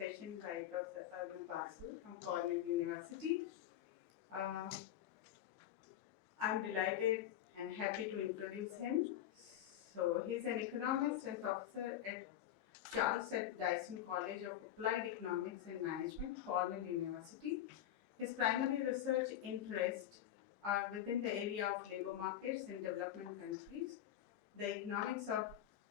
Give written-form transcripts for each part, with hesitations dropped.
session by Professor Arnab K from Cornell University. I'm delighted and happy to introduce him. So he's an economist and professor at Charles at Dyson College of Applied Economics and Management, Cornell University. His primary research interests are within the area of labor markets in development countries, the economics of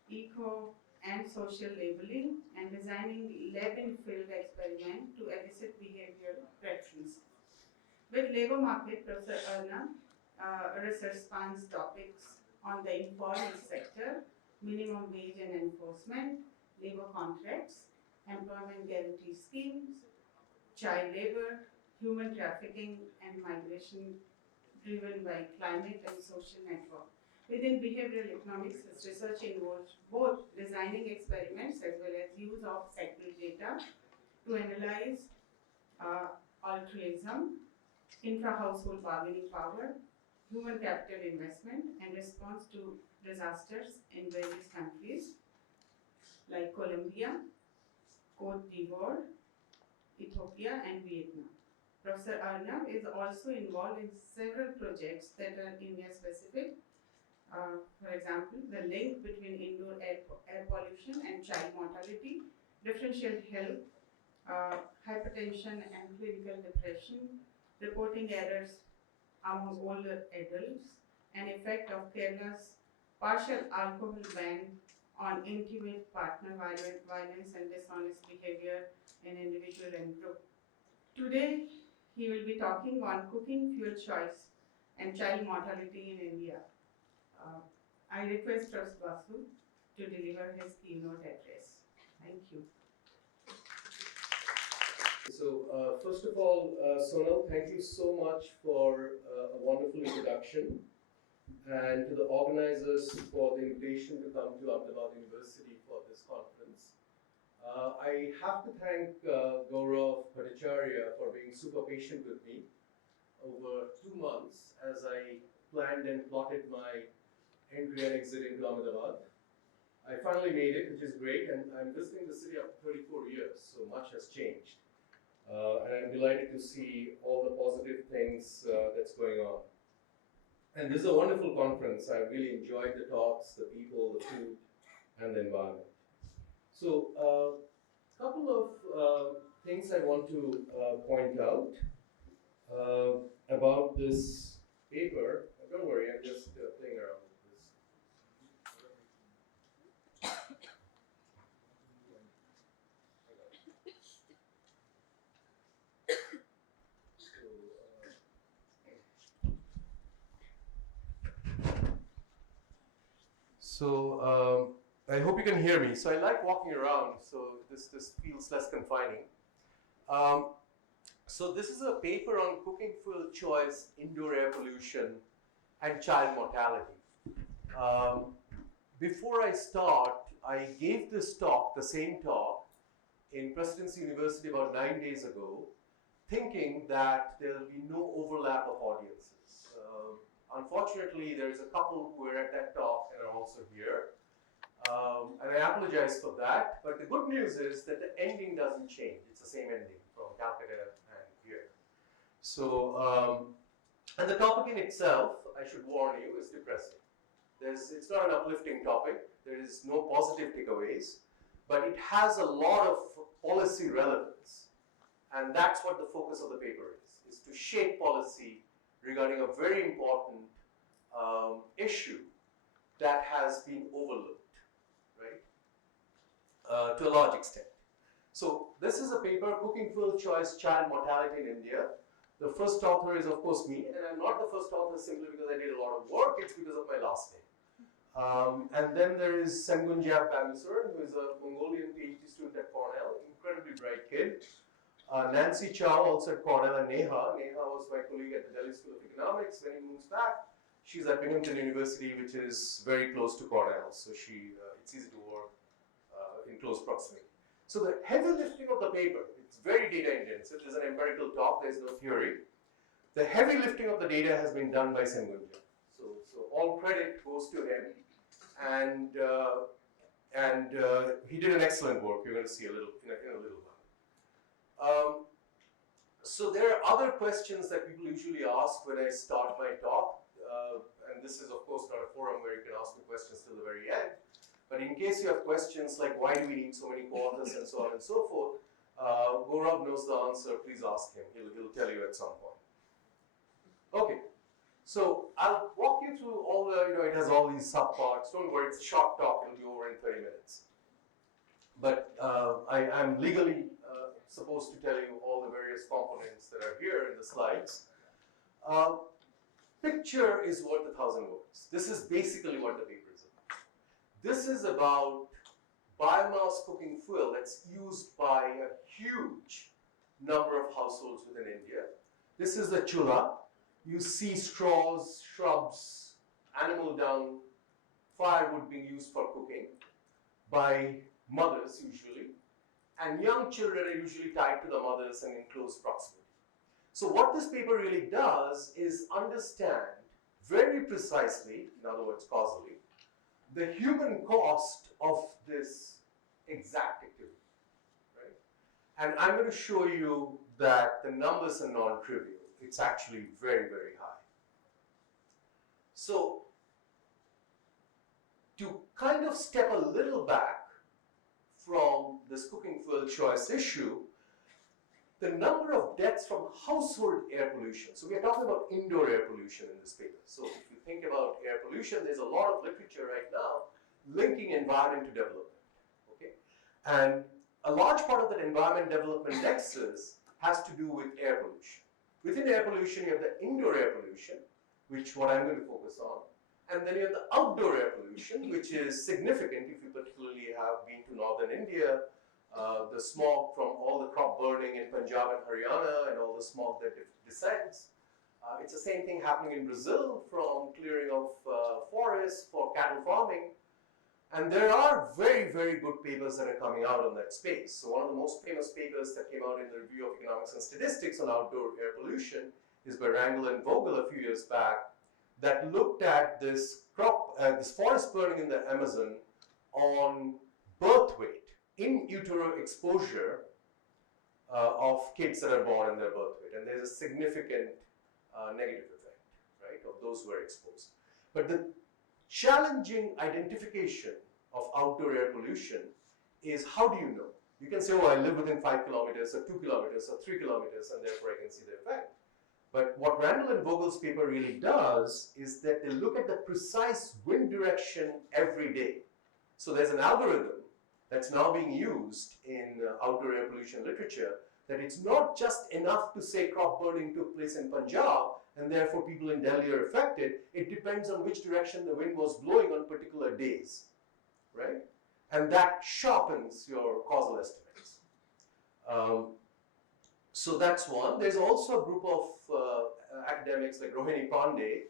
eco and social labeling, and designing lab-in-field experiment to elicit behavioral preferences. With labor market, Professor Arnab research spans topics on the informal sector, minimum wage and enforcement, labor contracts, employment guarantee schemes, child labor, human trafficking, and migration driven by climate and social network. Within behavioral economics, his research involves both designing experiments as well as use of sectoral data to analyze altruism, intra-household bargaining power, human capital investment, and response to disasters in various countries like Colombia, Cote d'Ivoire, Ethiopia, and Vietnam. Professor Arnab is also involved in several projects that are India-specific. For example, the link between indoor air pollution and child mortality, differential health, hypertension and clinical depression, reporting errors among older adults, and effect of Kerala's partial alcohol ban on intimate partner violence and dishonest behavior in individual and group. Today, he will be talking on cooking fuel choice and child mortality in India. I request Professor Basu to deliver his keynote address. Thank you. So, first of all, Sonal, thank you so much for a wonderful introduction, and to the organizers for the invitation to come to Ahmedabad University for this conference. I have to thank Gaurav Bhattacharya for being super patient with me over 2 months as I planned and plotted my entry and exit into Ahmedabad. I finally made it, which is great, and I'm visiting the city after 34 years, so much has changed. And I'm delighted to see all the positive things that's going on. And this is a wonderful conference. I really enjoyed the talks, the people, the food, and the environment. So, a couple of things I want to point out about this paper. Don't worry, I'm just playing around with this. So, I hope you can hear me. So I like walking around, so this feels less confining. So this is a paper on cooking fuel choice, indoor air pollution, and child mortality. Before I start, I gave this talk, the same talk, in Presidency University about 9 days ago, thinking that there will be no overlap of audiences. Unfortunately, there is a couple who were at that talk and are also here. And I apologize for that, but the good news is that the ending doesn't change. It's the same ending from Calcutta and here. So, and the topic in itself, I should warn you, is depressing. It's not an uplifting topic. There is no positive takeaways, but it has a lot of policy relevance. And that's what the focus of the paper is to shape policy regarding a very important issue that has been overlooked, right, to a large extent. So this is a paper, Cooking Fuel Choice, Child Mortality in India. The first author is, of course, me, and I'm not the first author simply because I did a lot of work, it's because of my last name. And then there is Sengunjab Bamisuran, who is a Mongolian PhD student at Cornell, incredibly bright kid. Nancy Chow, also at Cornell, and Neha. Neha was my colleague at the Delhi School of Economics. When he moves back, she's at Binghamton University, which is very close to Cornell, so it's easy to work in close proximity. So the heavy lifting of the paper, it's very data intensive. There's an empirical talk, there's no theory. The heavy lifting of the data has been done by Sengunjab. So all credit goes to him, and he did an excellent work. You're going to see in a little while. Um, so there are other questions that people usually ask when I start my talk, and this is of course not a forum where you can ask me questions till the very end, but in case you have questions like why do we need so many co-authors and so on and so forth, Gaurav knows the answer, please ask him, he'll tell you at some point. Okay, so I'll walk you through all the, it has all these subparts, don't worry, it's a short talk, it'll be over in 30 minutes. But I'm legally supposed to tell you all the various components that are here in the slides. Picture is worth 1,000 words. This is basically what the paper is about. This is about biomass cooking fuel that's used by a huge number of households within India. This is the chula. You see straws, shrubs, animal dung, firewood being used for cooking by mothers usually, and young children are usually tied to the mothers and in close proximity. So what this paper really does is understand very precisely, in other words causally, the human cost of this exact activity, right? And I'm going to show you that the numbers are non-trivial. It's actually very, very high. So to kind of step a little back from this cooking fuel choice issue, the number of deaths from household air pollution. So we are talking about indoor air pollution in this paper. So if you think about air pollution, there's a lot of literature right now linking environment to development. Okay? And a large part of that environment development nexus has to do with air pollution. Within air pollution, you have the indoor air pollution, which what I'm going to focus on. And then you have the outdoor air pollution, which is significant if you particularly have been to northern India. The smog from all the crop burning in Punjab and Haryana and all the smog that descends. It's the same thing happening in Brazil from clearing of forests for cattle farming. And there are very, very good papers that are coming out on that space. So one of the most famous papers that came out in the Review of Economics and Statistics on outdoor air pollution is by Rangel and Vogel a few years back that looked at this this forest burning in the Amazon on birth weight, in utero exposure of kids that are born in their birth weight. And there's a significant negative effect, right, of those who are exposed. But the challenging identification of outdoor air pollution is how do you know? You can say, oh, I live within 5 kilometers or 2 kilometers or 3 kilometers and therefore I can see the effect. But what Randall and Vogel's paper really does is that they look at the precise wind direction every day. So there's an algorithm that's now being used in outdoor air pollution literature, that it's not just enough to say crop burning took place in Punjab and therefore people in Delhi are affected. It depends on which direction the wind was blowing on particular days, right? And that sharpens your causal estimates. So that's one. There's also a group of academics like Rohini Pandey,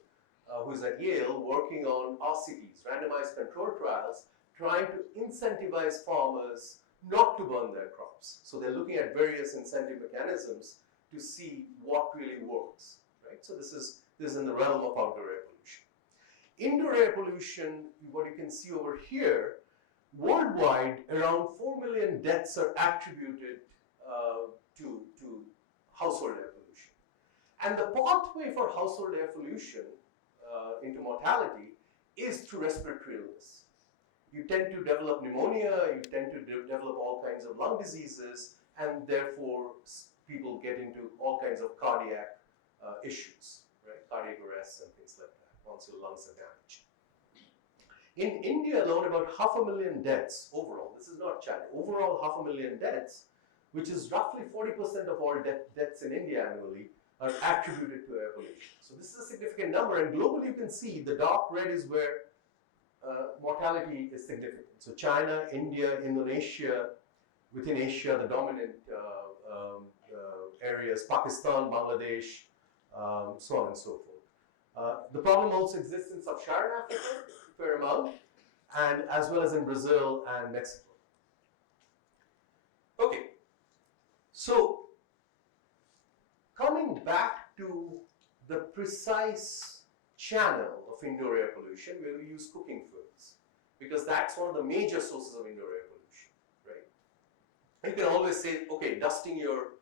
who's at Yale, working on RCTs, randomized control trials, trying to incentivize farmers not to burn their crops. So they're looking at various incentive mechanisms to see what really works, right? So this is in the realm of outdoor air pollution. Indoor air pollution, what you can see over here, worldwide, around 4 million deaths are attributed to household air pollution. And the pathway for household air pollution into mortality is through respiratory illness. You tend to develop pneumonia, you tend to develop all kinds of lung diseases, and therefore people get into all kinds of cardiac issues, right? Cardiac arrests and things like that once your lungs are damaged. In India alone, about 500,000 deaths overall, this is not China, overall 500,000 deaths, which is roughly 40% of all deaths in India annually, are attributed to air pollution. So this is a significant number, and globally you can see the dark red is where mortality is significant. So China, India, Indonesia, within Asia, the dominant areas, Pakistan, Bangladesh, so on and so forth. The problem also exists in sub-Saharan Africa, a fair amount, and as well as in Brazil and Mexico. Okay, so coming back to the precise channel of indoor air pollution, where we use cooking fuels, because that's one of the major sources of indoor air pollution, right? You can always say, okay, dusting your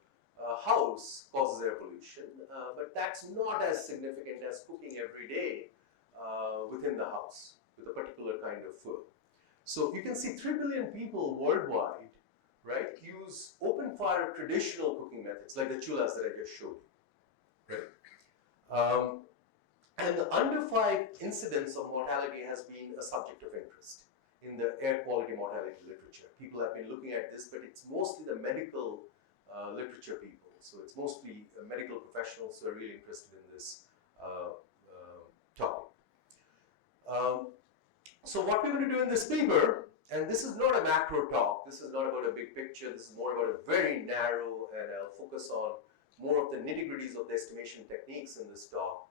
house causes air pollution, but that's not as significant as cooking every day within the house with a particular kind of food. So you can see 3 billion people worldwide, right, use open fire traditional cooking methods like the chulhas that I just showed you, right? And the under 5 incidence of mortality has been a subject of interest in the air quality mortality literature. People have been looking at this, but it's mostly the medical literature people. So it's mostly medical professionals who are really interested in this topic. So what we're going to do in this paper, and this is not a macro talk, this is not about a big picture, this is more about a very narrow, and I'll focus on more of the nitty-gritties of the estimation techniques in this talk.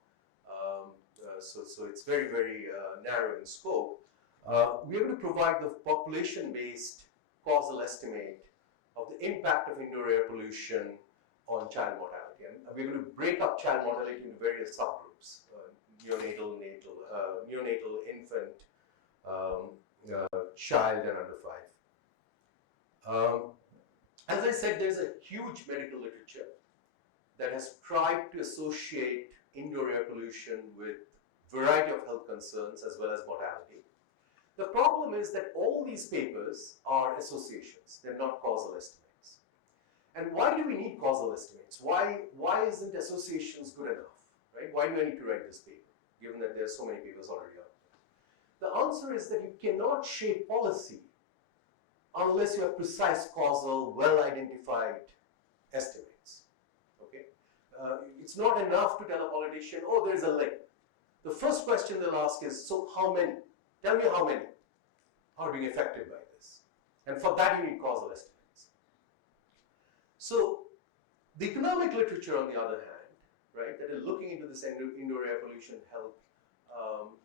So it's very, very narrow in scope. We're going to provide the population-based causal estimate of the impact of indoor air pollution on child mortality. And we're going to break up child mortality into various subgroups, neonatal, infant, child, and under 5. As I said, there's a huge medical literature that has tried to associate indoor air pollution with variety of health concerns as well as mortality. The problem is that all these papers are associations, they're not causal estimates. And why do we need causal estimates? Why isn't associations good enough, right? Why do I need to write this paper, given that there are so many papers already out there? The answer is that you cannot shape policy unless you have precise causal, well-identified estimates, okay? It's not enough to tell a politician, oh, there's a link. The first question they'll ask is, so how many? Tell me how many are being affected by this. And for that, you need causal estimates. So the economic literature, on the other hand, right, that is looking into this indoor air pollution health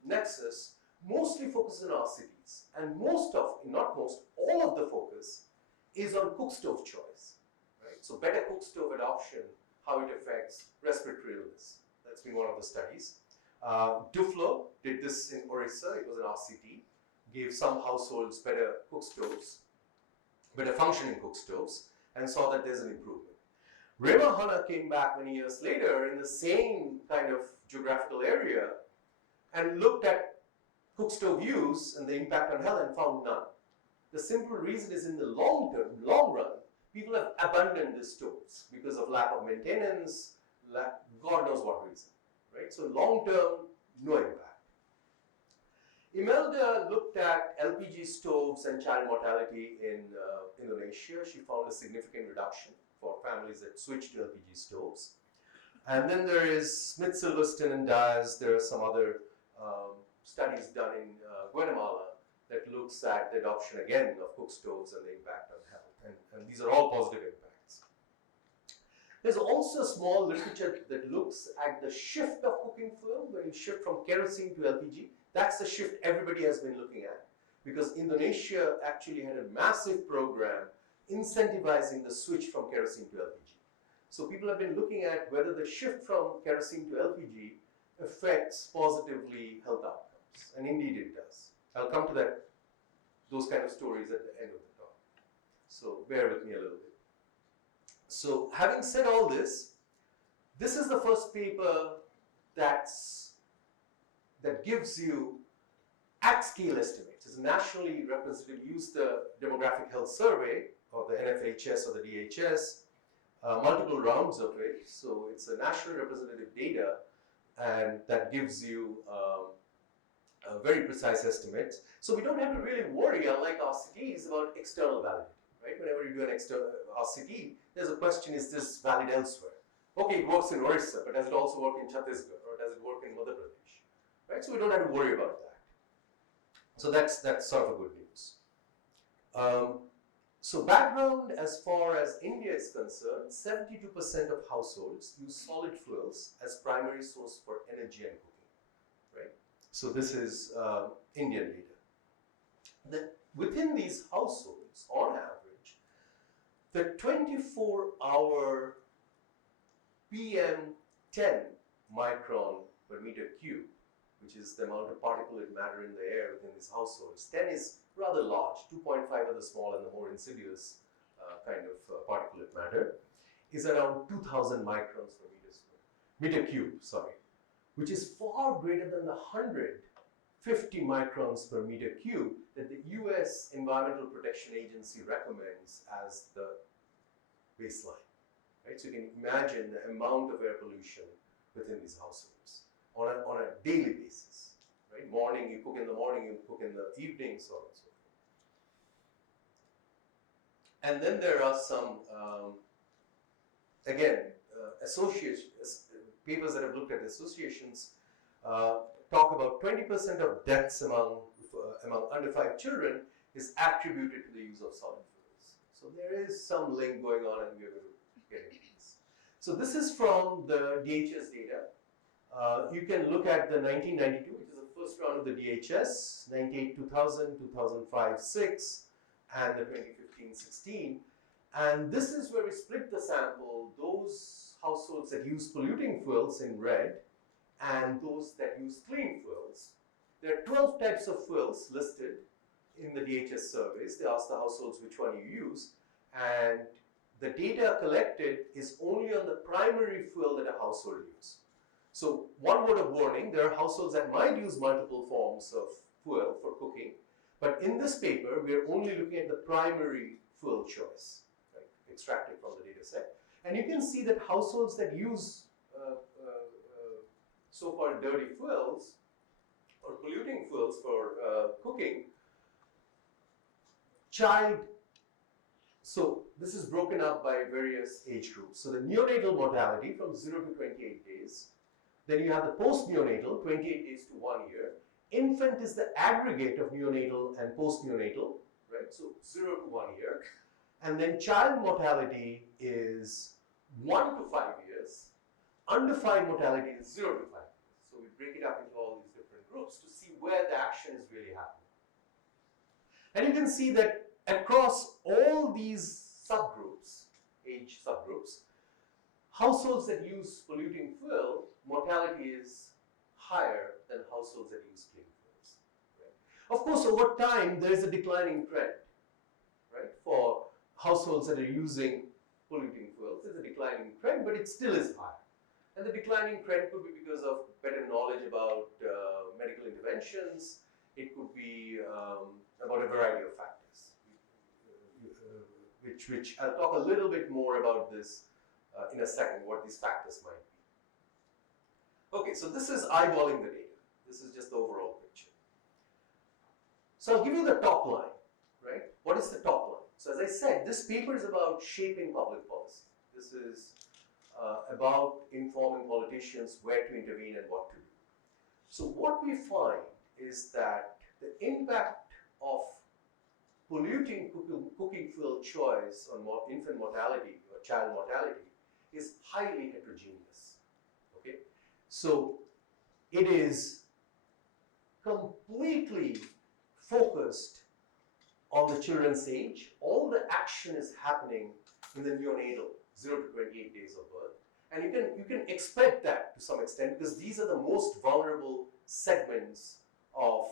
nexus, mostly focuses on our cities. And all of the focus is on cook stove choice, right? So better cook stove adoption, how it affects respiratory illness. That's been one of the studies. Duflo did this in Orissa, it was an RCT, gave some households better cook stoves, better functioning cook stoves, and saw that there's an improvement. Rema Hanna came back many years later in the same kind of geographical area and looked at cook stove use and the impact on health and found none. The simple reason is in the long run, people have abandoned the stoves because of lack of maintenance, God knows what reason. Right? So long term, no impact. Imelda looked at LPG stoves and child mortality in Indonesia. She found a significant reduction for families that switched to LPG stoves. And then there is Smith, Silverstone, and Diaz. There are some other studies done in Guatemala that looks at the adoption again of cook stoves and the impact on health. And these are all positive impacts. There's also a small literature that looks at the shift of cooking fuel, when you shift from kerosene to LPG. That's the shift everybody has been looking at, because Indonesia actually had a massive program incentivizing the switch from kerosene to LPG. So people have been looking at whether the shift from kerosene to LPG affects positively health outcomes, and indeed it does. I'll come to those kind of stories at the end of the talk. So bear with me a little bit. So having said all this, this is the first paper that gives you at-scale estimates. It's nationally representative. Use the Demographic Health Survey, or the NFHS or the DHS, multiple rounds of it. So it's a nationally representative data, and that gives you very precise estimates. So we don't have to really worry, unlike RCTs, about external validity. Right? Whenever you do an external RCT, there's a question, is this valid elsewhere? Okay, it works in Orissa, but does it also work in Chhattisgarh, or does it work in Madhya Pradesh? Right? So we don't have to worry about that. So that's sort of a good news. So background, as far as India is concerned, 72% of households use solid fuels as primary source for energy and cooking. Right? So this is Indian data. Within these households, on average, the 24-hour PM10 micron per meter cube, which is the amount of particulate matter in the air within these households. 10 is rather large, 2.5 are the small and the more insidious kind of particulate matter. is around 2000 microns per meter cube, sorry, which is far greater than the 150 microns per meter cube that the US Environmental Protection Agency recommends as the baseline. Right? So you can imagine the amount of air pollution within these households on a daily basis. Right? Morning, you cook in the morning, you cook in the evening, so on and so forth. And then there are some, papers that have looked at associations talk about 20% of deaths among under 5 children is attributed to the use of solid fuels. So there is some link going on, and we are going to get into this. So this is from the DHS data. You can look at the 1992, which is the first round of the DHS, 98, 2000, 2005, 6, and the 2015, 16. And this is where we split the sample, those households that use polluting fuels in red and those that use clean fuels. There are 12 types of fuels listed in the DHS surveys. They ask the households which one you use, and the data collected is only on the primary fuel that a household uses. So one word of warning, there are households that might use multiple forms of fuel for cooking, but in this paper, we are only looking at the primary fuel choice, right, extracted from the data set. And you can see that households that use so-called dirty fuels or polluting fuels for cooking, so this is broken up by various age groups. So the neonatal mortality from 0 to 28 days. Then you have the post-neonatal, 28 days to 1 year. Infant is the aggregate of neonatal and post-neonatal, right? So 0 to 1 year. And then child mortality is 1 to 5 years. Under 5 mortality is 0 to 5 years. So we break it up into all these different groups to see where the action is really happening. And you can see that across all these subgroups, age subgroups, households that use polluting fuel, mortality is higher than households that use clean fuels. Right? Of course, over time, there is a declining trend, right? For households that are using polluting fuels, there's a declining trend, but it still is high. And the declining trend could be because of better knowledge about medical interventions. It could be about a variety of factors, which I'll talk a little bit more about this in a second, what these factors might be. Okay, so this is eyeballing the data. This is just the overall picture. So I'll give you the top line, right? What is the top line? So as I said, this paper is about shaping public policy. This is about informing politicians where to intervene and what to do. So what we find is that the impact of polluting cooking fuel choice on infant mortality or child mortality is highly heterogeneous. Okay, so it is completely focused on the children's age. All the action is happening in the neonatal, 0 to 28 days of birth. And you can expect that to some extent because these are the most vulnerable segments of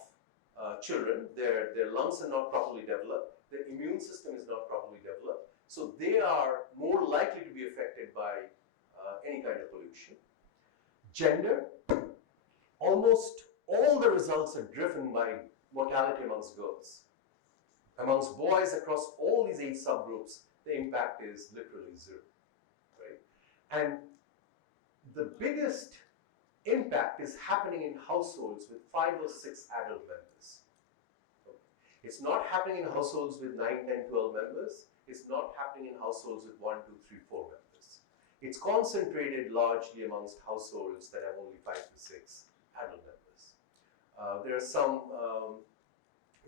children. Their lungs are not properly developed. Their immune system is not properly developed. So they are more likely to be affected by any kind of pollution. Gender, almost all the results are driven by mortality amongst girls. Amongst boys across all these 8 subgroups, the impact is literally 0. Right? And the biggest impact is happening in households with 5 or 6 adult members. Okay. It's not happening in households with 9, 10, 12 members. It's not happening in households with 1, 2, 3, 4 members. It's concentrated largely amongst households that have only 5 to 6 adult members. There is some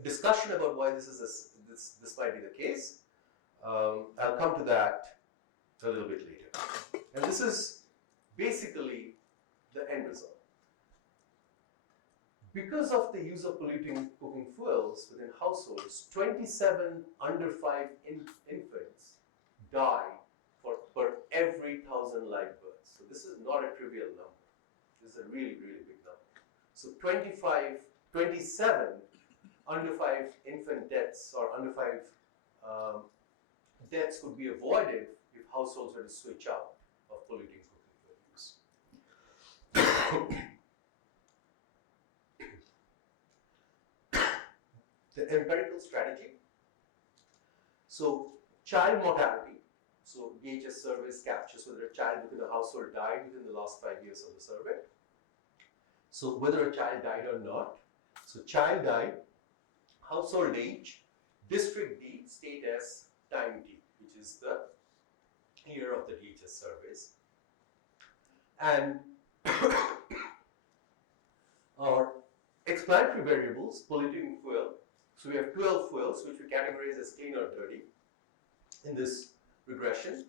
discussion about why this might be the case. I'll come to that a little bit later. And this is basically the end result. Because of the use of polluting cooking fuels within households, 27 under 5 infants die per every 1,000 live births. So this is not a trivial number. This is a really, really big number. So 27 under 5 infant deaths or under 5 deaths could be avoided if households were to switch out of polluting cooking fuel use. The empirical strategy. So child mortality. So DHS surveys captures whether a child within a household died within the last 5 years of the survey. So whether a child died or not. So child died, household age, district D, state S, time T, which is the year of the DHS surveys. And our explanatory variables, polluting fuel. So we have 12 fuels which we categorize as clean or dirty in this regression.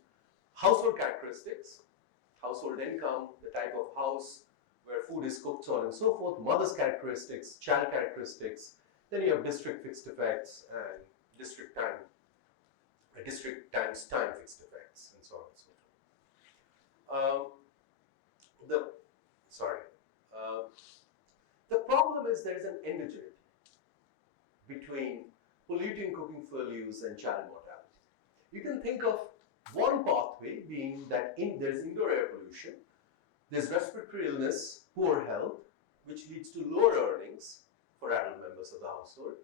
Household characteristics, household income, the type of house where food is cooked, so on and so forth, mother's characteristics, child characteristics, then you have district fixed effects and district time, district times time fixed effects, and so on and so forth. The problem is there is an endogeneity between polluting cooking fuel use and child mortality. You can think of one pathway being that there's indoor air pollution, there's respiratory illness, poor health, which leads to lower earnings for adult members of the household,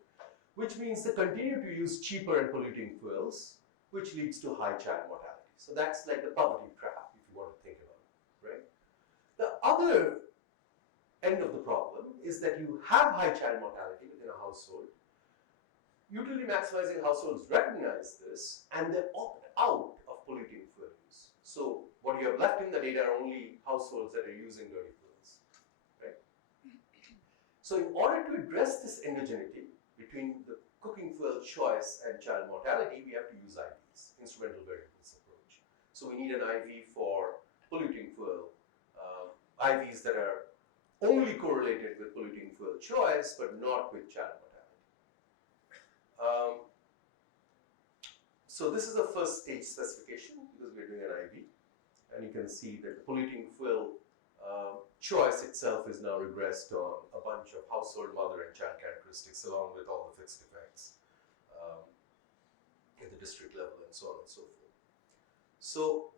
which means they continue to use cheaper and polluting fuels, which leads to high child mortality. So that's like the poverty trap, if you want to think about it, right? The other end of the problem is that you have high child mortality within a household. Utility maximizing households recognize this and they opt out of polluting fuel use. So what you have left in the data are only households that are using dirty fuels, right? So in order to address this endogeneity between the cooking fuel choice and child mortality, we have to use IVs, instrumental variables approach. So we need an IV for polluting fuel, IVs that are only correlated with polluting fuel choice, but not with child mortality. So this is the first stage specification because we're doing an IV, and you can see that the polluting fuel choice itself is now regressed on a bunch of household, mother, and child characteristics, along with all the fixed effects at the district level, and so on and so forth. So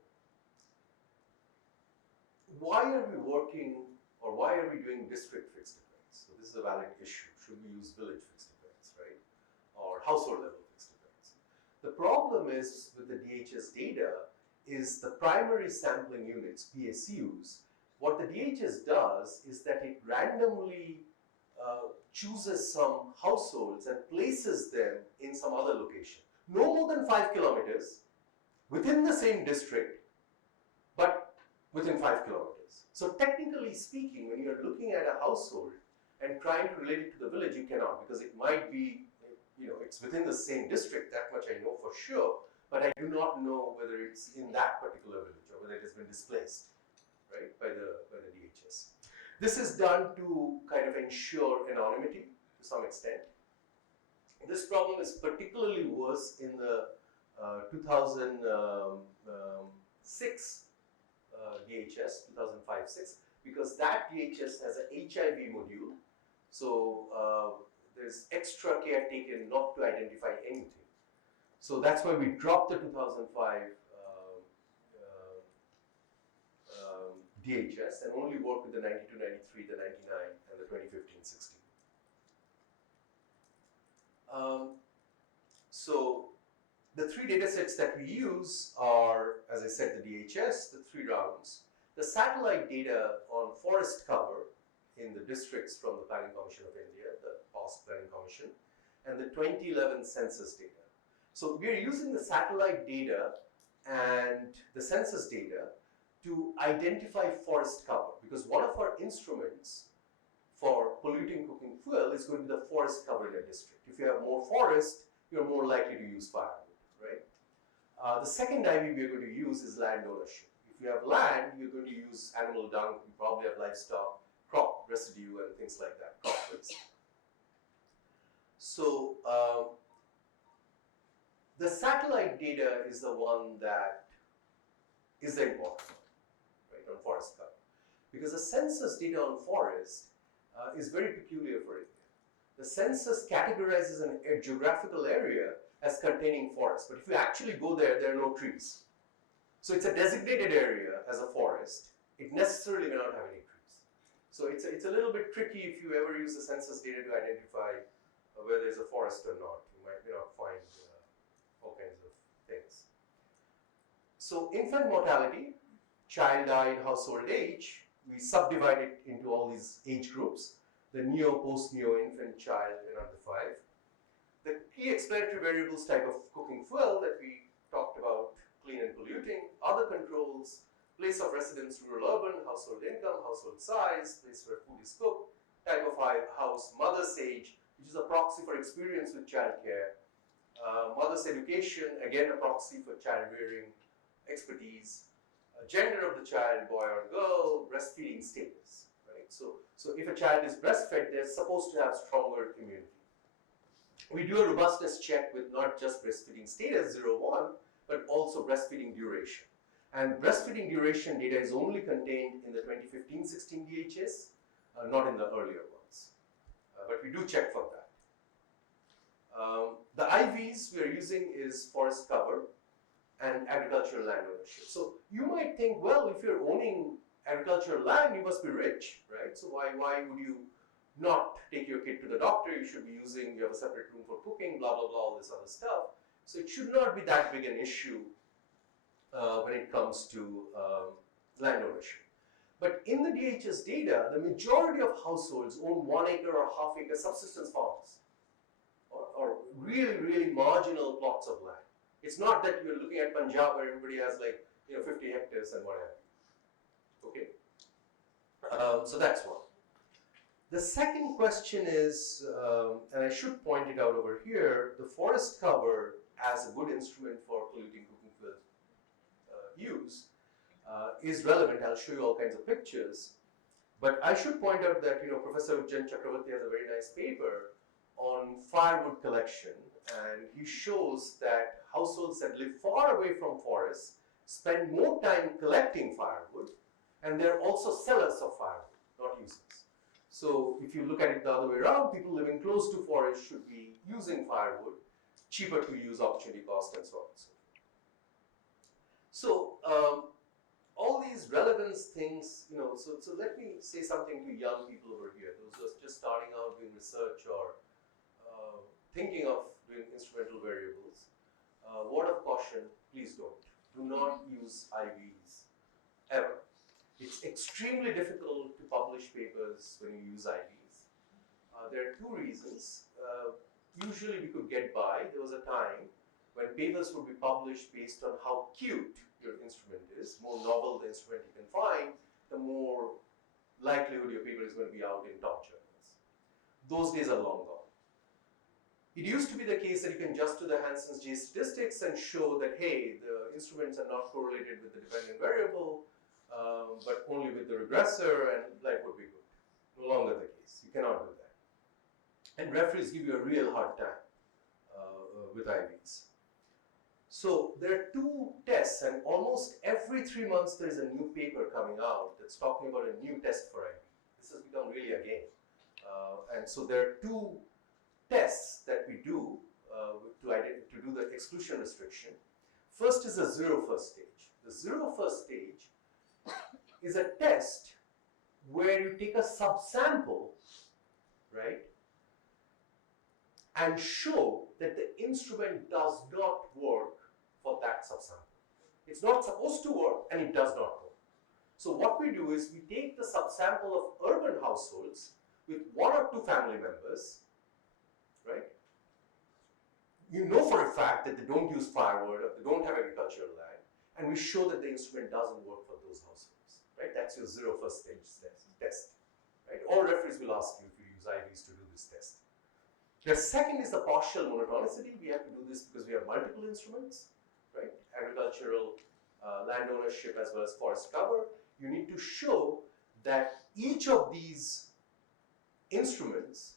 why are we working, or why are we doing district fixed effects? So this is a valid issue. Should we use village fixed effects, right? Or household level fixed effects? The problem is with the DHS data is the primary sampling units, PSUs. What the DHS does is that it randomly chooses some households and places them in some other location. No more than 5 kilometers within the same district, but within 5 kilometers. So technically speaking, when you're looking at a household and trying to relate it to the village, you cannot, because it might be, it's within the same district, that much I know for sure, but I do not know whether it's in that particular village or whether it has been displaced, right, by the DHS. This is done to kind of ensure anonymity to some extent. This problem is particularly worse in the 2006 DHS, 2005-06, because that DHS has an HIV module. So there's extra care taken not to identify anything. So that's why we dropped the 2005 DHS and only work with the 92, 93, the 99, and the 2015, 16. So the three data sets that we use are, as I said, the DHS, the 3 rounds, the satellite data on forest cover in the districts from the Planning Commission of India, the past Planning Commission, and the 2011 census data. So we are using the satellite data and the census data to identify forest cover, because one of our instruments for polluting cooking fuel is going to be the forest cover in a district. If you have more forest, you're more likely to use firewood, right? The second IV we are going to use is land ownership. If you have land, you're going to use animal dung, you probably have livestock, crop residue, and things like that, crop waste. So the satellite data is the one that is the important one, right, on forest cover. Because the census data on forest is very peculiar for India. The census categorizes a geographical area as containing forest, but if you actually go there, there are no trees, So it's a designated area as a forest. It necessarily may not have any trees. So it's a little bit tricky if you ever use the census data to identify whether there's a forest or not. You may not find all kinds of things. So infant mortality, child died, household age, we subdivide it into all these age groups, the neo, post-neo, infant, child, and under 5. The key explanatory variables type of cooking fuel that we talked about, clean and polluting, other controls, place of residence, rural, urban, household income, household size, place where food is cooked, type of house, mother's age, which is a proxy for experience with childcare, mother's education, again a proxy for child rearing expertise, gender of the child, boy or girl, breastfeeding status, right? So if a child is breastfed, they're supposed to have stronger immunity. We do a robustness check with not just breastfeeding status 0-1, but also breastfeeding duration. And breastfeeding duration data is only contained in the 2015-16 DHS, not in the earlier ones. But we do check for that. The IVs we are using is forest cover and agricultural land ownership. So you might think, well, if you're owning agricultural land, you must be rich, right? So why would you not take your kid to the doctor? You should be using, you have a separate room for cooking, blah, blah, blah, all this other stuff. So it should not be that big an issue when it comes to land ownership. But in the DHS data, the majority of households own 1 acre or half acre subsistence farms, or really, really marginal plots of land. It's not that you're looking at Punjab where everybody has 50 hectares and whatever. Okay, so that's one. The second question is, and I should point it out over here, the forest cover as a good instrument for polluting cooking fuel use is relevant. I'll show you all kinds of pictures. But I should point out that Professor Ujjan Chakravarti has a very nice paper on firewood collection, and he shows that households that live far away from forests spend more time collecting firewood, and they're also sellers of firewood, not users. So if you look at it the other way around, people living close to forests should be using firewood, cheaper to use, opportunity cost, and so on and so forth. So all these relevance things, so let me say something to young people over here, those who are just starting out doing research or thinking of doing instrumental variables. Word of caution, please don't. Do not use IVs, ever. It's extremely difficult to publish papers when you use IVs. There are 2 reasons. Usually we could get by. There was a time when papers would be published based on how cute your instrument is. More novel the instrument you can find, the more likelihood your paper is going to be out in top journals. Those days are long gone. It used to be the case that you can just do the Hansen's J statistics and show that, hey, the instruments are not correlated with the dependent variable, but only with the regressor, and life would be good. No longer the case. You cannot do that. And referees give you a real hard time with IVs. So there are 2 tests, and almost every 3 months there is a new paper coming out that's talking about a new test for IV. This has become really a game. And so there are 2 tests that we do to do the exclusion restriction. First is the 0 first stage. The 0 first stage is a test where you take a subsample, right, and show that the instrument does not work for that subsample. It's not supposed to work, and it does not work. So what we do is we take the subsample of urban households with 1 or 2 family members, right? You know for a fact that they don't use firewood or they don't have agricultural land, and we show that the instrument doesn't work for those households, right? That's your 0 first stage test, right? All referees will ask you if you use IVs to do this test. The second is the partial monotonicity. We have to do this because we have multiple instruments, right? Agricultural land ownership as well as forest cover. You need to show that each of these instruments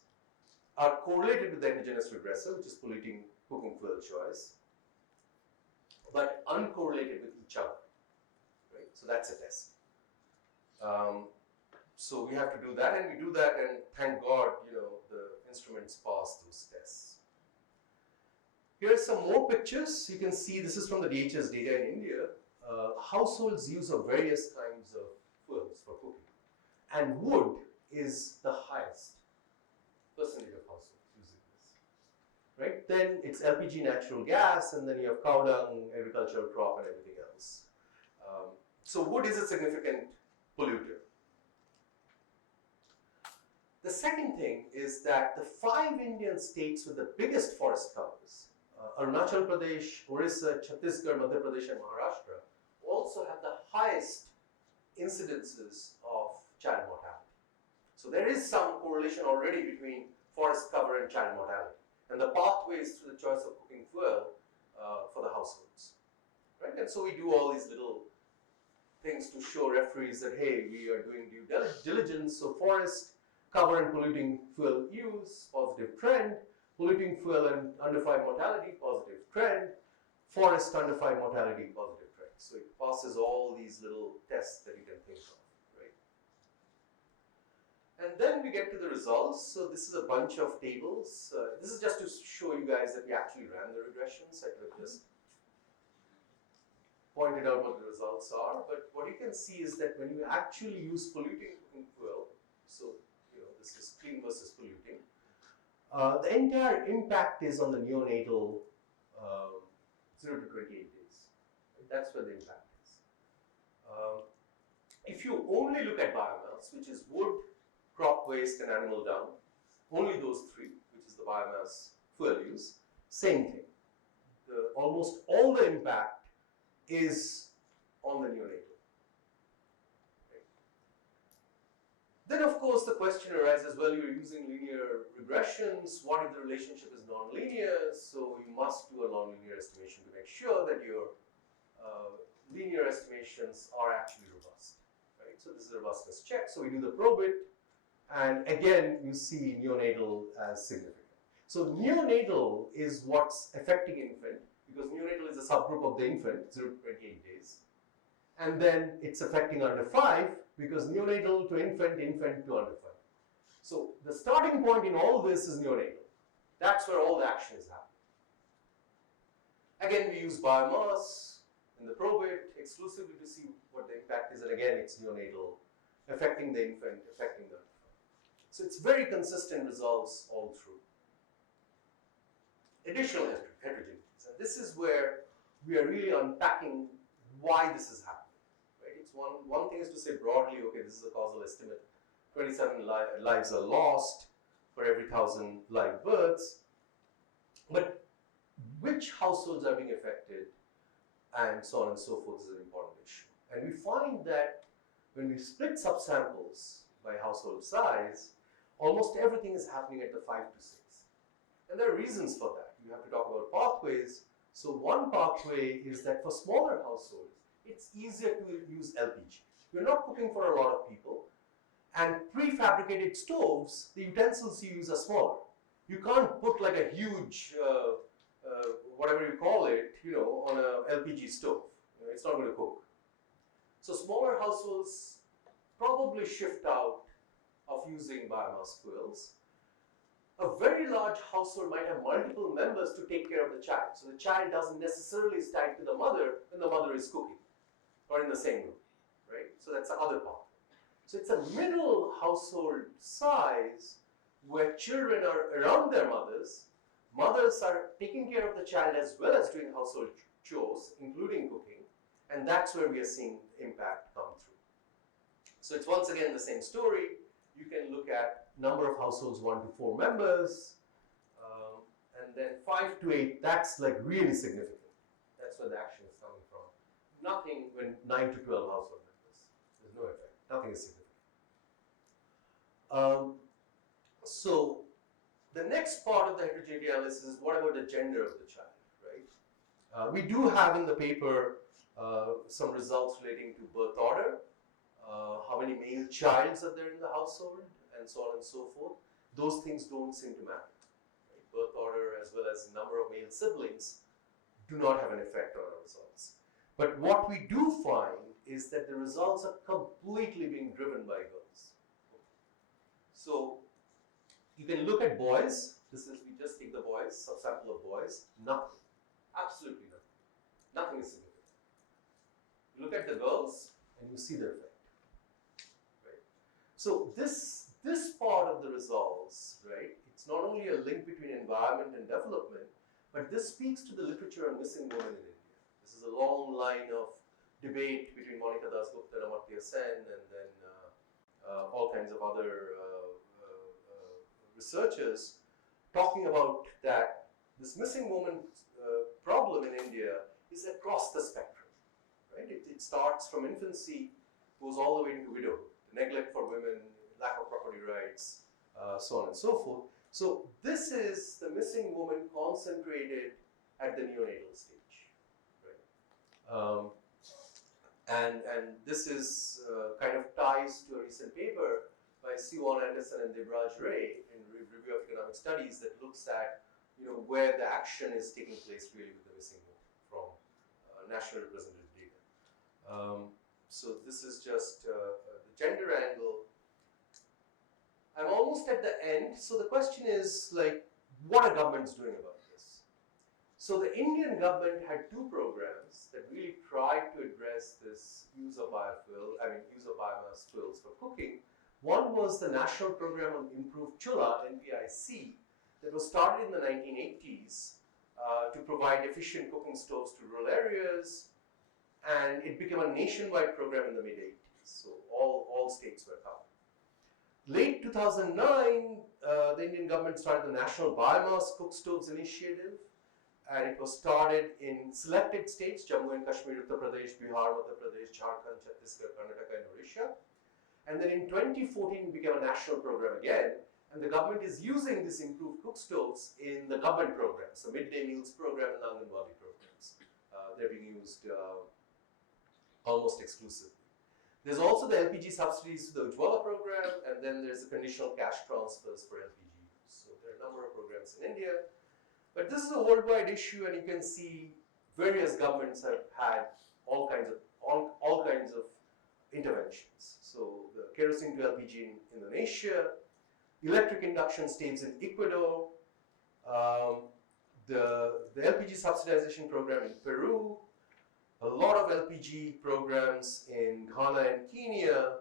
are correlated with the endogenous regressor, which is polluting cooking fuel choice, but uncorrelated with each other, right? So that's a test. So we have to do that, and we do that, and thank God, the instruments pass those tests. Here are some more pictures. You can see this is from the DHS data in India. households use of various kinds of fuels for cooking, and wood is the highest percentage of households using this, right? Then it's LPG, natural gas, and then you have cow dung, agricultural crop, and everything else. So wood is a significant polluter. The second thing is that the 5 Indian states with the biggest forest covers, Arunachal Pradesh, Orissa, Chhattisgarh, Madhya Pradesh, and Maharashtra, also have the highest incidences of child mortality. So there is some correlation already between forest cover and child mortality, and the pathways to the choice of cooking fuel for the households, right? And so we do all these little things to show referees that, hey, we are doing due diligence. So forest cover and polluting fuel use, positive trend. Polluting fuel and under 5 mortality, positive trend. Forest under 5 mortality, positive trend. So it passes all these little tests that you can think of, right? And then we get to the results. So this is a bunch of tables. This is just to show you guys that we actually ran the regressions. I could have just pointed out what the results are. But what you can see is that when you actually use polluting cooking fuel, so this is clean versus polluting, the entire impact is on the neonatal 0 to 28 days. That's where the impact is. If you only look at biomass, which is wood, crop waste, and animal dung, only those 3, which is the biomass fuel use, same thing. Almost all the impact is on the neonatal. Right. Then, of course, the question arises, well, you're using linear regressions. What if the relationship is nonlinear? So you must do a nonlinear estimation to make sure that your linear estimations are actually robust. Right? So this is a robustness check. So we do the probit, and again, you see neonatal as significant. So neonatal is what's affecting infant, because neonatal is a subgroup of the infant, 0 to 28 days. And then it's affecting under 5, because neonatal to infant, infant to under 5. So the starting point in all this is neonatal. That's where all the action is happening. Again, we use biomass in the probit exclusively to see what the impact is, and again, it's neonatal, affecting the infant, affecting the under 5. So it's very consistent results all through. Additional heterogeneity. And this is where we are really unpacking why this is happening. Right? It's one thing is to say broadly, okay, this is a causal estimate. 27 lives are lost for every 1,000 live births. But which households are being affected, and so on and so forth, is an important issue. And we find that when we split subsamples by household size, almost everything is happening at the 5 to 6. And there are reasons for that. You have to talk about pathways. So one pathway is that for smaller households, it's easier to use LPG. You're not cooking for a lot of people. And prefabricated stoves, the utensils you use are smaller. You can't put like a huge, whatever you call it, on a LPG stove. It's not going to cook. So smaller households probably shift out of using biomass fuels. A very large household might have multiple members to take care of the child. So the child doesn't necessarily stand to the mother when the mother is cooking or in the same room, right? So that's the other part. So it's a middle household size where children are around their mothers. Mothers are taking care of the child as well as doing household chores, including cooking. And that's where we are seeing impact come through. So it's once again the same story. You can look at number of households, 1 to 4 members, and then 5 to 8, that's like really significant. That's where the action is coming from. Nothing when 9 to 12 household members. There's no effect. Nothing is significant. So the next part of the heterogeneity analysis is what about the gender of the child, right? We do have in the paper some results relating to birth order, how many male childs are there in the household, and so on and so forth. Those things don't seem to matter. Right? Birth order as well as number of male siblings do not have an effect on our results. But what we do find is that the results are completely being driven by girls. So you can look at boys. This is, we just take the boys, subsample of boys, nothing. Absolutely nothing. Nothing is significant. look at the girls and you see the effect. Right? So this part of the results, right, it's not only a link between environment and development, but this speaks to the literature on missing women in India. This is a long line of debate between Monica Dasgupta and Amartya Sen, and then all kinds of other researchers talking about that this missing woman problem in India is across the spectrum. Right? It starts from infancy, goes all the way into widowhood, neglect for women, lack of property rights, so on and so forth. So this is the missing woman concentrated at the neonatal stage. Right? And this is kind of ties to a recent paper by Siwan Anderson and Debraj Ray in Review of Economic Studies that looks at where the action is taking place really with the missing woman from national representative data. So this is just the gender angle. I'm almost at the end. So the question is like, what are governments doing about this? So the Indian government had two programs that really tried to address this use of biomass fuels for cooking. One was the National Program on Improved Chula, NPIC, that was started in the 1980s to provide efficient cooking stoves to rural areas, and it became a nationwide program in the mid-80s. So all states were covered. Late 2009, the Indian government started the National Biomass Cook Stoves Initiative, and it was started in selected states, Jammu and Kashmir, Uttar Pradesh, Bihar, Madhya Pradesh, Jharkhand, Chhattisgarh, Karnataka, and Odisha. And then in 2014, it became a national program again, and the government is using this improved cook stoves in the government programs, the midday meals program and Anganwadi programs. They're being used almost exclusively. There's also the LPG subsidies to the Ujjwala program, and then there's the conditional cash transfers for LPG use. So there are a number of programs in India. But this is a worldwide issue, and you can see various governments have had all kinds of interventions. So the kerosene to LPG in Indonesia, electric induction stoves in Ecuador, the LPG subsidization program in Peru, a lot of LPG programs in Ghana and Kenya,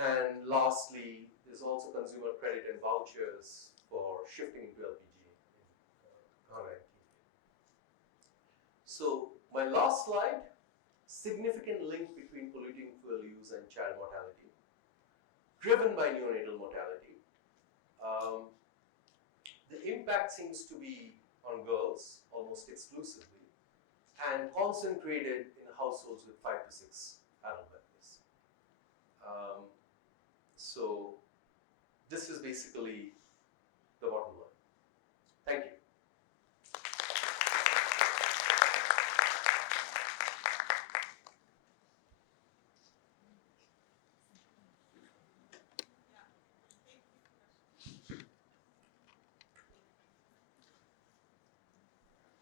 and lastly, there's also consumer credit and vouchers for shifting into LPG in Ghana and Kenya. So my last slide, significant link between polluting fuel use and child mortality, driven by neonatal mortality. The impact seems to be on girls almost exclusively, and concentrated in households with 5 to 6 adult members. So this is basically the bottom line. Thank you.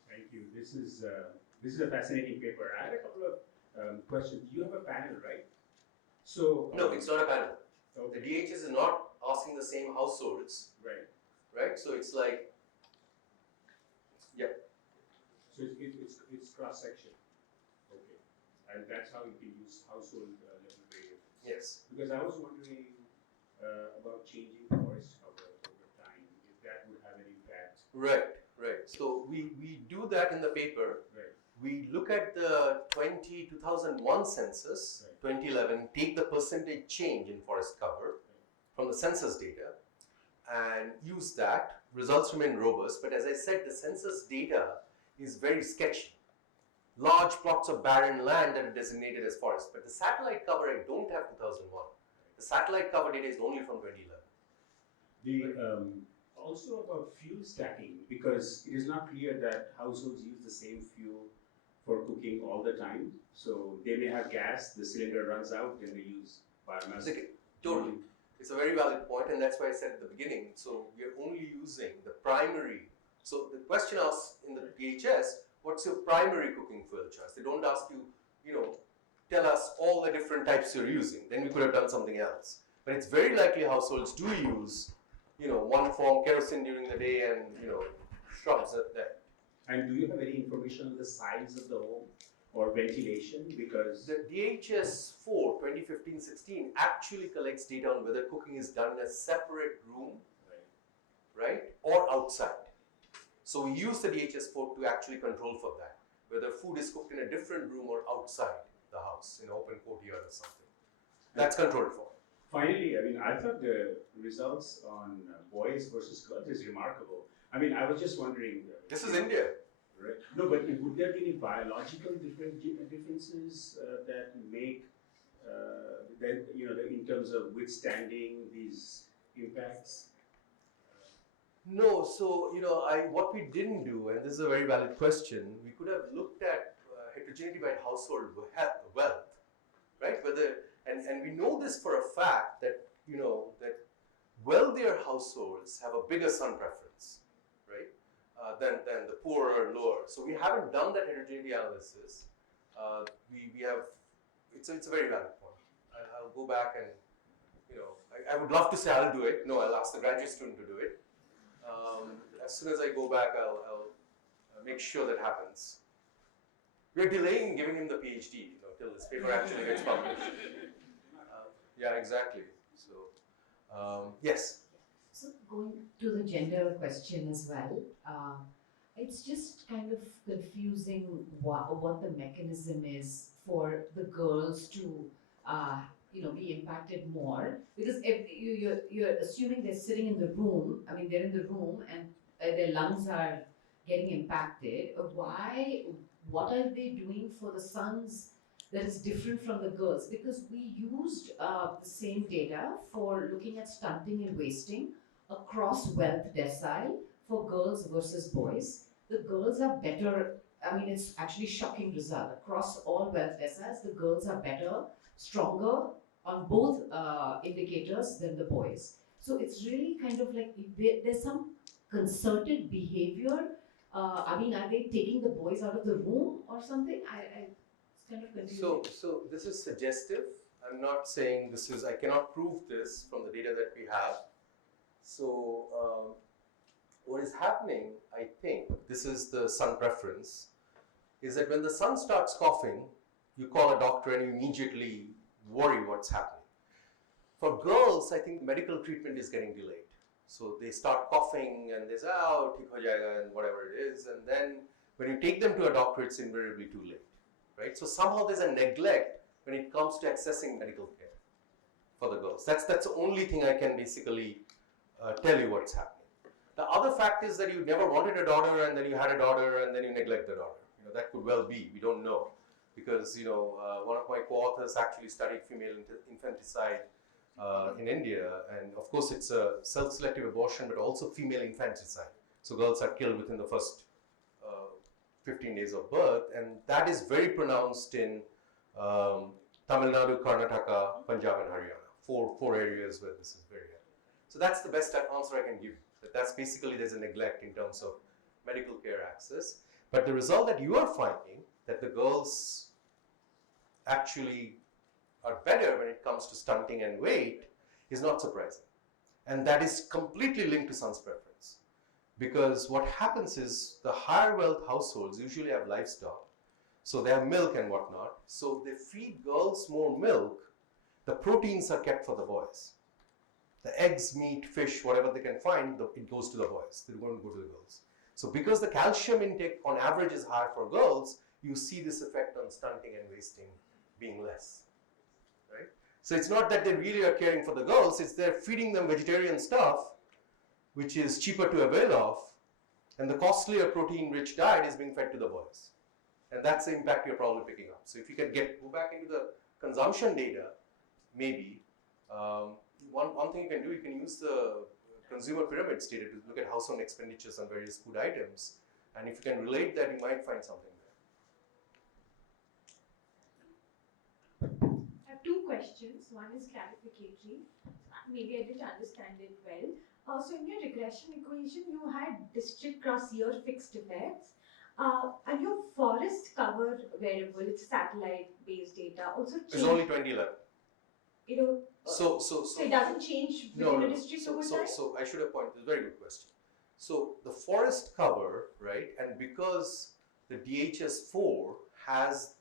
Thank you. This is a fascinating paper. I had a couple of questions. You have a panel, right? So No, it's not a panel. okay. The DHS is not asking the same households, Right. right? So it's like, yeah. So it's cross section. Okay. And that's how you can use household level variables. Yes. Because I was wondering about changing forest cover over time, if that would have an impact. Right. So we do that in the paper. Right. We look at the 2001 census, Right. 2011, take the percentage change in forest cover from the census data and use that. Results remain robust, but as I said, the census data is very sketchy. Large plots of barren land that are designated as forest, but the satellite cover I don't have 2001. The satellite cover data is only from 2011. The also about fuel stacking, because it is not clear that households use the same fuel for cooking all the time. So they may have gas, the cylinder runs out, then they use biomass. Okay, totally. It's a very valid point, and that's why I said at the beginning. So we're only using the primary. So the question asks in the DHS, what's your primary cooking fuel choice? They don't ask you, tell us all the different types you're using. Then we could have done something else. But it's very likely households do use, one form kerosene during the day and, shrubs at that. And do you have any information on the size of the home? or ventilation? Because The DHS-4 2015-16 actually collects data on whether cooking is done in a separate room, right, or outside. So we use the DHS-4 to actually control for that, whether food is cooked in a different room or outside the house, in an open courtyard or something. That's controlled for. finally, I mean, I thought the results on boys versus girls is remarkable. I mean, I was just wondering. This is India. Right. No, but would there be any biological differences that make that in terms of withstanding these impacts? No, so what we didn't do, and this is a very valid question, we could have looked at heterogeneity by household wealth, right? And we know this for a fact that that wealthier households have a bigger sun preference, right? Than the poorer or lower. So we haven't done that heterogeneity analysis. We have. It's a very valid point. I'll go back and I would love to say I'll do it. No, I'll ask the graduate student to do it. As soon as I go back, I'll make sure that happens. We're delaying giving him the PhD till this paper actually gets published. Yeah, exactly. So, yes. So going to the gender question as well, it's just kind of confusing what the mechanism is for the girls to be impacted more, because if you're assuming they're sitting in the room, I mean they're in the room and their lungs are getting impacted. What are they doing for the sons that is different from the girls? Because we used the same data for looking at stunting and wasting across wealth decile for girls versus boys. The girls are better. I mean, it's actually shocking result. Across all wealth deciles, the girls are better, stronger on both indicators than the boys. So it's really kind of like there's some concerted behavior. I mean, are they taking the boys out of the room or something? It's kind of confusing. So this is suggestive. I'm not saying this is. I cannot prove this from the data that we have. So what is happening, I think, this is the sun preference, is that when the son starts coughing, you call a doctor and you immediately worry what's happening. For girls, I think medical treatment is getting delayed. So they start coughing and they say, oh, theek ho jayega, and whatever it is. And then when you take them to a doctor, it's invariably too late, right? So somehow there's a neglect when it comes to accessing medical care for the girls. That's the only thing I can basically tell you what's happening. The other fact is that you never wanted a daughter and then you had a daughter and then you neglect the daughter. That could well be, we don't know. Because one of my co-authors actually studied female infanticide in India, and of course it's a self-selective abortion but also female infanticide. So girls are killed within the first 15 days of birth, and that is very pronounced in Tamil Nadu, Karnataka, Punjab and Haryana. Four areas where this is very high. So that's the best answer I can give you. That's basically there's a neglect in terms of medical care access. But the result that you are finding, that the girls actually are better when it comes to stunting and weight, is not surprising. And that is completely linked to son's preference. Because what happens is the higher wealth households usually have livestock. So they have milk and whatnot. So they feed girls more milk. The proteins are kept for the boys. The eggs, meat, fish, whatever they can find, it goes to the boys. They don't go to the girls. So because the calcium intake on average is higher for girls, you see this effect on stunting and wasting being less, right? So it's not that they really are caring for the girls, it's they're feeding them vegetarian stuff, which is cheaper to avail of, and the costlier protein-rich diet is being fed to the boys. And that's the impact you're probably picking up. So if you can go back into the consumption data, maybe, one thing you can do, you can use the consumer pyramids data to look at household expenditures on various food items, and if you can relate that, you might find something there. I have two questions. One is clarificatory. Maybe I didn't understand it well. So in your regression equation, you had district cross year fixed effects, and your forest cover variable, it's satellite-based data, also changed. It's only 2011. So it doesn't change within a district over time? So I should have pointed, this is a very good question. So the forest cover, right, and because the DHS-4 has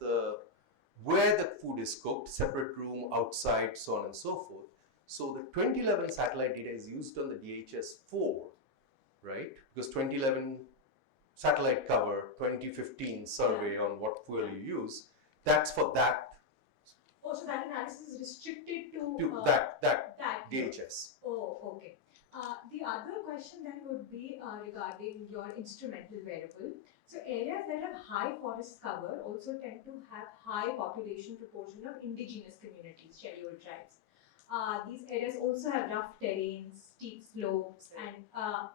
where the food is cooked, separate room, outside, so on and so forth. So the 2011 satellite data is used on the DHS-4, right? Because 2011 satellite cover, 2015 survey on what fuel you use, that's for that, Oh, so that analysis is restricted to that that. DHS. Oh, okay. The other question then would be regarding your instrumental wearable. So areas that have high forest cover also tend to have high population proportion of indigenous communities, scheduled tribes. These areas also have rough terrains, steep slopes, and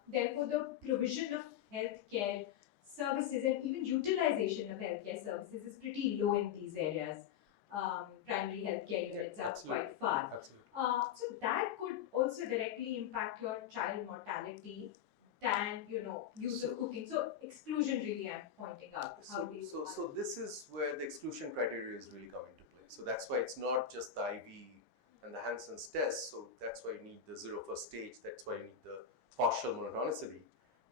therefore the provision of healthcare services and even utilization of healthcare services is pretty low in these areas. Primary healthcare units are quite far. Absolutely. So that could also directly impact your child mortality than use of cooking. So exclusion really I'm pointing out. How do you So this is where the exclusion criteria is really come into play. So that's why it's not just the IV and the Hansen's test. So that's why you need the 0 first stage. That's why you need the partial monotonicity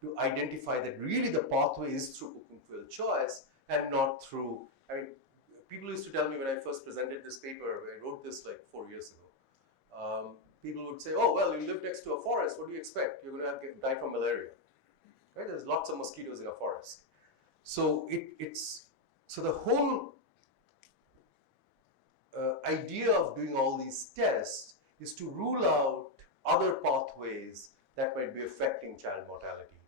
to identify that really the pathway is through cooking fuel choice and not through. I mean, people used to tell me when I first presented this paper, I wrote this like 4 years ago. People would say, "Oh, well, you live next to a forest. What do you expect? You're going to die from malaria, right? There's lots of mosquitoes in a forest." So so the whole idea of doing all these tests is to rule out other pathways that might be affecting child mortality.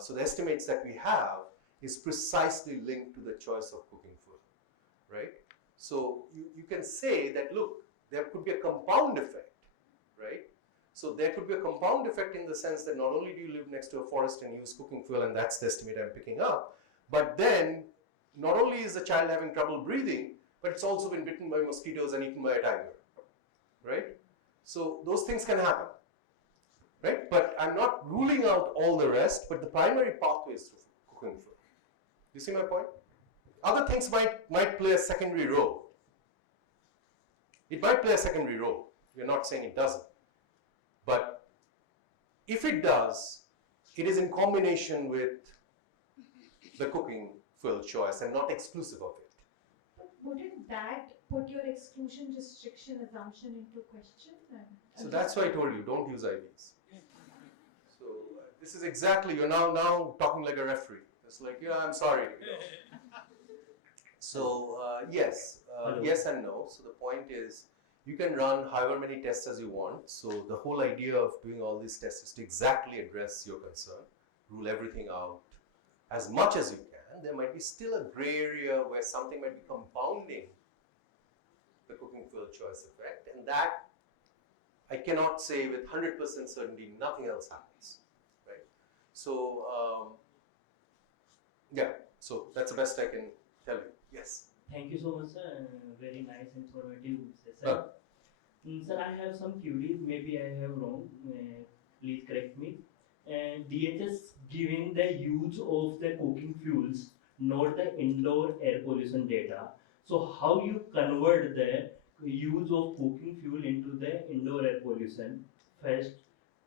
So the estimates that we have is precisely linked to the choice of cooking food, right? So you can say that, look, there could be a compound effect, right? So there could be a compound effect in the sense that not only do you live next to a forest and use cooking fuel, and that's the estimate I'm picking up, but then not only is the child having trouble breathing, but it's also been bitten by mosquitoes and eaten by a tiger, right? So those things can happen, right? But I'm not ruling out all the rest, but the primary pathway is through cooking fuel. You see my point? Other things might play a secondary role. It might play a secondary role. We're not saying it doesn't. But if it does, it is in combination with the cooking fuel choice and not exclusive of it. But wouldn't that put your exclusion restriction assumption into question? So that's why I told you, don't use IVs. So this is exactly, you're now talking like a referee. It's like, yeah, I'm sorry. So yes and no. So the point is, you can run however many tests as you want. So the whole idea of doing all these tests is to exactly address your concern, rule everything out as much as you can. There might be still a gray area where something might be compounding the cooking fuel choice effect, and that I cannot say with 100% certainty nothing else happens, right? So so that's the best I can tell you. Yes. Thank you so much, sir. Very nice, informative session. Sir, I have some queries. Maybe I have wrong. Please correct me. DHS giving the use of the cooking fuels, not the indoor air pollution data. So how you convert the use of cooking fuel into the indoor air pollution first,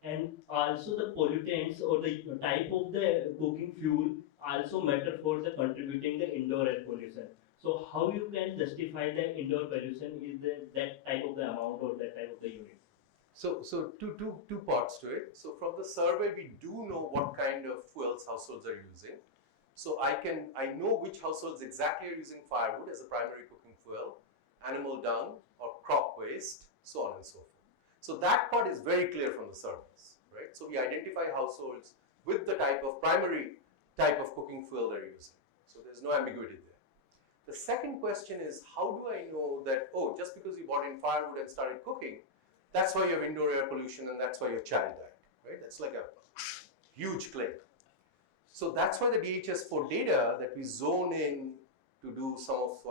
and also the pollutants or the type of the cooking fuel also matter for the contributing the indoor air pollution. So how you can justify the indoor pollution is that type of the amount or that type of the unit? So two parts to it. So from the survey, we do know what kind of fuels households are using. So I know which households exactly are using firewood as a primary cooking fuel, animal dung or crop waste, so on and so forth. So that part is very clear from the surveys, right? So we identify households with the primary type of cooking fuel they're using. So there's no ambiguity there. The second question is, how do I know that, oh, just because you bought in firewood and started cooking, that's why you have indoor air pollution and that's why your child died, right? That's like a huge claim. So that's why the DHS4 data that we zone in to do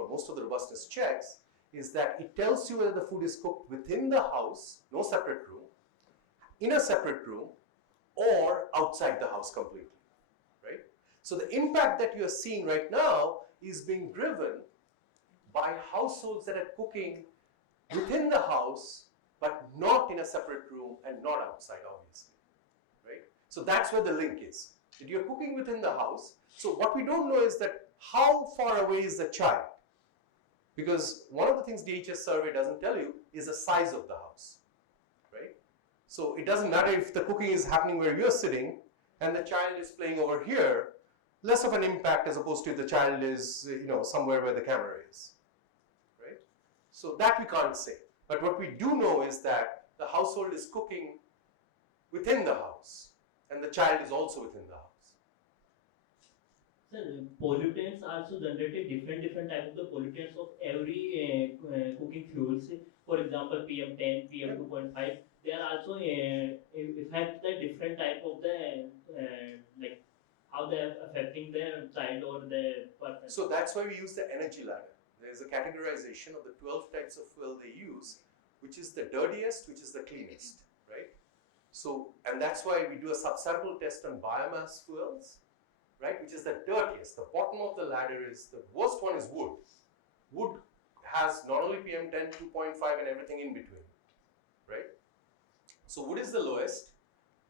most of the robustness checks is that it tells you whether the food is cooked within the house, no separate room, in a separate room, or outside the house completely, right? So the impact that you are seeing right now is being driven by households that are cooking within the house, but not in a separate room and not outside, obviously, right? So that's where the link is. That you're cooking within the house. So what we don't know is that how far away is the child? Because one of the things DHS survey doesn't tell you is the size of the house, right? So it doesn't matter if the cooking is happening where you're sitting and the child is playing over here, less of an impact as opposed to if the child is, somewhere where the camera is, right? So that we can't say. But what we do know is that the household is cooking within the house and the child is also within the house. Sir, pollutants also generated different types of the pollutants of every cooking fuels. For example, PM10, PM2.5. They are also affect the different type of the like how they are affecting the child or the person. So that's why we use the energy ladder. There is a categorization of the 12 types of fuel they use, which is the dirtiest, which is the cleanest, right? So, and that's why we do a subsample test on biomass fuels, right, which is the dirtiest. The bottom of the ladder is, the worst one is wood. Wood has not only PM10, 2.5 and everything in between, right? So wood is the lowest.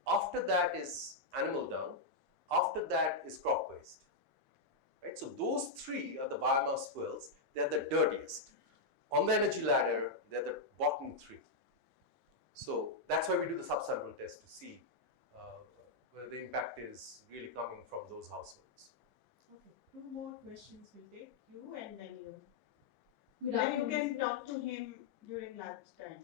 After that is animal dung. After that is crop waste, right? So those three are the biomass fuels. They're the dirtiest. On the energy ladder, they're the bottom three. So that's why we do the subsample test to see whether the impact is really coming from those households. Okay, 2 more questions we'll take, you and then you. Good Then you afternoon. can talk to him during lunchtime.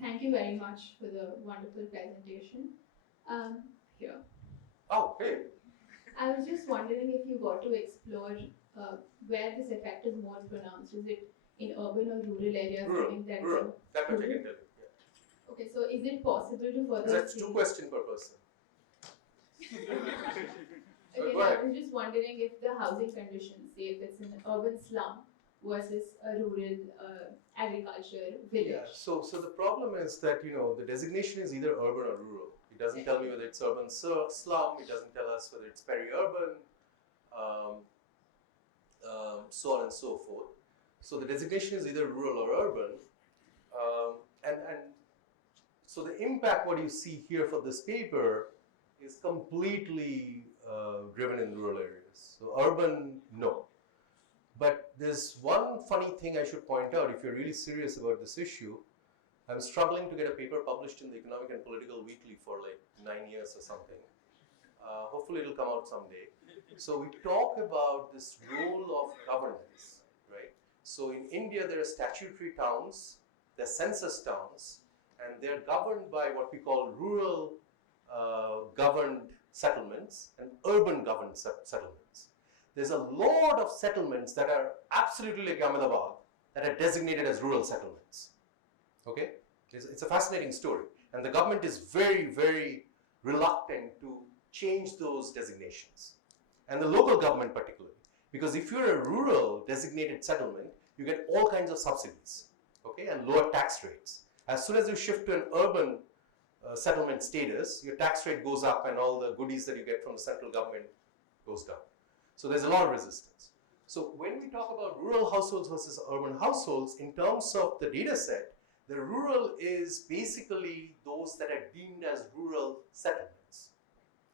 Thank you very much for the wonderful presentation. Here. Oh, hey. I was just wondering if you got to explore where this effect is more pronounced. Is it in urban or rural areas? Given that Rural. That much I can tell you. Yeah. Okay, so is it possible to further That's see? 2 questions per person. Again, Go ahead. I was just wondering if the housing conditions, say if it's an urban slum versus a rural agriculture village. Yeah. So the problem is that the designation is either urban or rural. It doesn't tell me whether it's urban slum. It doesn't tell us whether it's peri-urban, so on and so forth. So the designation is either rural or urban, and so the impact what you see here for this paper is completely driven in rural areas. So urban, no. But there's one funny thing I should point out if you're really serious about this issue. I'm struggling to get a paper published in the Economic and Political Weekly for like 9 years or something. Hopefully it'll come out someday. So we talk about this role of governance, right? So in India there are statutory towns, there are census towns, and they're governed by what we call rural governed settlements and urban governed settlements. There's a lot of settlements that are absolutely like Ahmedabad that are designated as rural settlements. Okay? It's a fascinating story. And the government is very, very reluctant to change those designations. And the local government particularly. Because if you're a rural designated settlement, you get all kinds of subsidies, okay, and lower tax rates. As soon as you shift to an urban settlement status, your tax rate goes up and all the goodies that you get from the central government goes down. So there's a lot of resistance. So when we talk about rural households versus urban households, in terms of the data set, the rural is basically those that are deemed as rural settlements,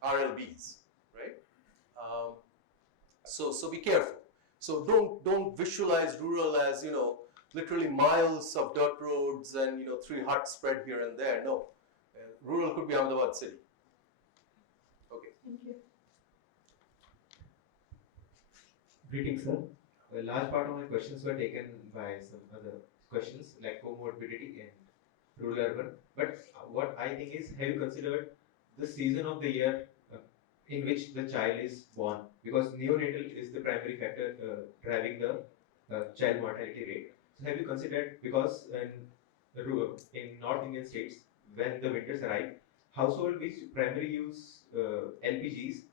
RLBs, right? So be careful. So don't visualize rural as literally miles of dirt roads and 3 huts spread here and there. No, rural could be Ahmedabad city. Okay. Thank you. Greetings, sir. A large part of my questions were taken by some other questions like comorbidity and rural urban. But what I think is, have you considered the season of the year in which the child is born? Because neonatal is the primary factor driving the child mortality rate. So have you considered, because in North Indian states, when the winters arrive, household which primarily use LPGs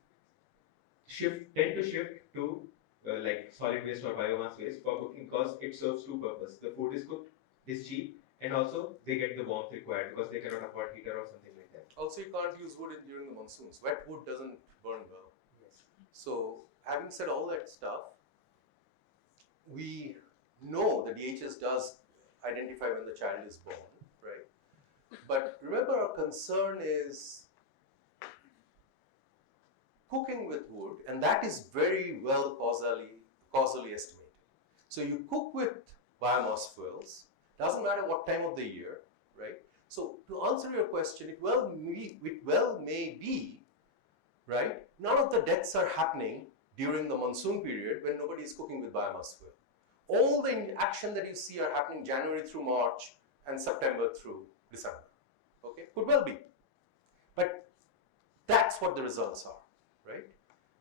tend to shift to like solid waste or biomass waste for cooking, because it serves 2 purposes. The food is cooked, is cheap, and also they get the warmth required because they cannot afford heater or something like that. Also, you can't use wood during the monsoons. Wet wood doesn't burn well. Yes. So, having said all that stuff, we know the DHS does identify when the child is born, right? But remember, our concern is cooking with wood, and that is very well causally estimated. So you cook with biomass fuels, doesn't matter what time of the year, right? So to answer your question, it well may be, right, none of the deaths are happening during the monsoon period when nobody is cooking with biomass fuel. All the action that you see are happening January through March and September through December. Okay, could well be. But that's what the results are, right?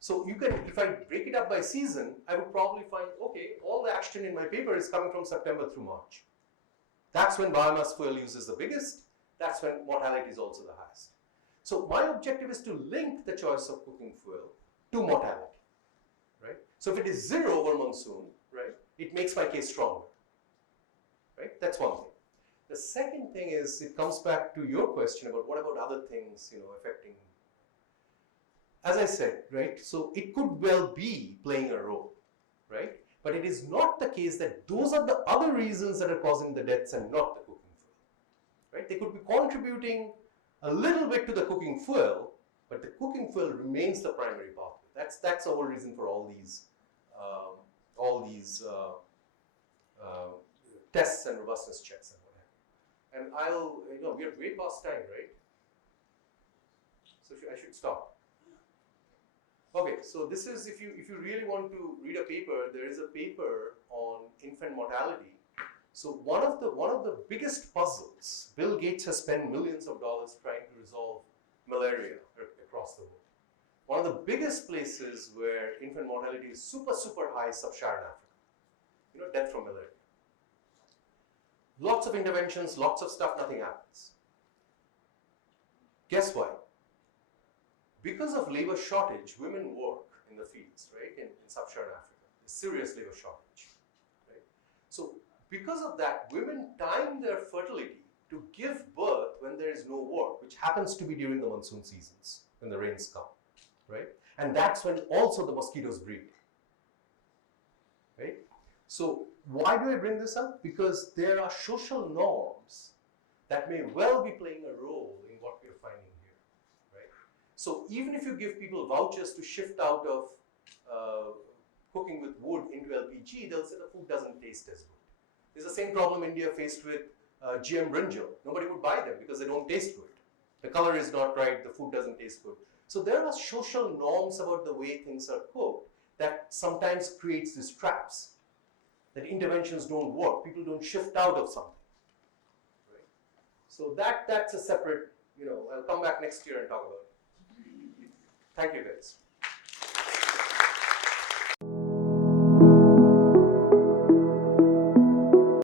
So you can, if I break it up by season, I would probably find, okay, all the action in my paper is coming from September through March. That's when biomass fuel use is the biggest. That's when mortality is also the highest. So my objective is to link the choice of cooking fuel to mortality, right? So if it is 0 over monsoon, right, it makes my case stronger, right? That's one thing. The second thing is, it comes back to your question about what about other things, you know, affecting. As I said, right, so it could well be playing a role, right? But it is not the case that those are the other reasons that are causing the deaths and not the cooking fuel, right? They could be contributing a little bit to the cooking fuel, but the cooking fuel remains the primary pathway. That's the whole reason for all these tests and robustness checks and whatever. And I'll, you know, we are way past time, right? So I should stop. Okay, so this is, if you really want to read a paper, there is a paper on infant mortality. So one of the biggest puzzles, Bill Gates has spent millions of dollars trying to resolve malaria across the world. One of the biggest places where infant mortality is super high is sub-Saharan Africa. You know, death from malaria. Lots of interventions, lots of stuff, nothing happens. Guess why? Because of labor shortage, women work in the fields, right, in sub-Saharan Africa. There's serious labor shortage, right? So because of that, women time their fertility to give birth when there is no work, which happens to be during the monsoon seasons, when the rains come, right? And that's when also the mosquitoes breed, right? So why do I bring this up? Because there are social norms that may well be playing a role in what we're finding here, right? So even if you give people vouchers to shift out of cooking with wood into LPG, they'll say the food doesn't taste as good. There's the same problem India faced with GM brinjal. Nobody would buy them because they don't taste good. The color is not right, the food doesn't taste good. So there are social norms about the way things are cooked that sometimes creates these traps, that interventions don't work, people don't shift out of something, right? So that's a separate, you know, I'll come back next year and talk about it. Thank you guys.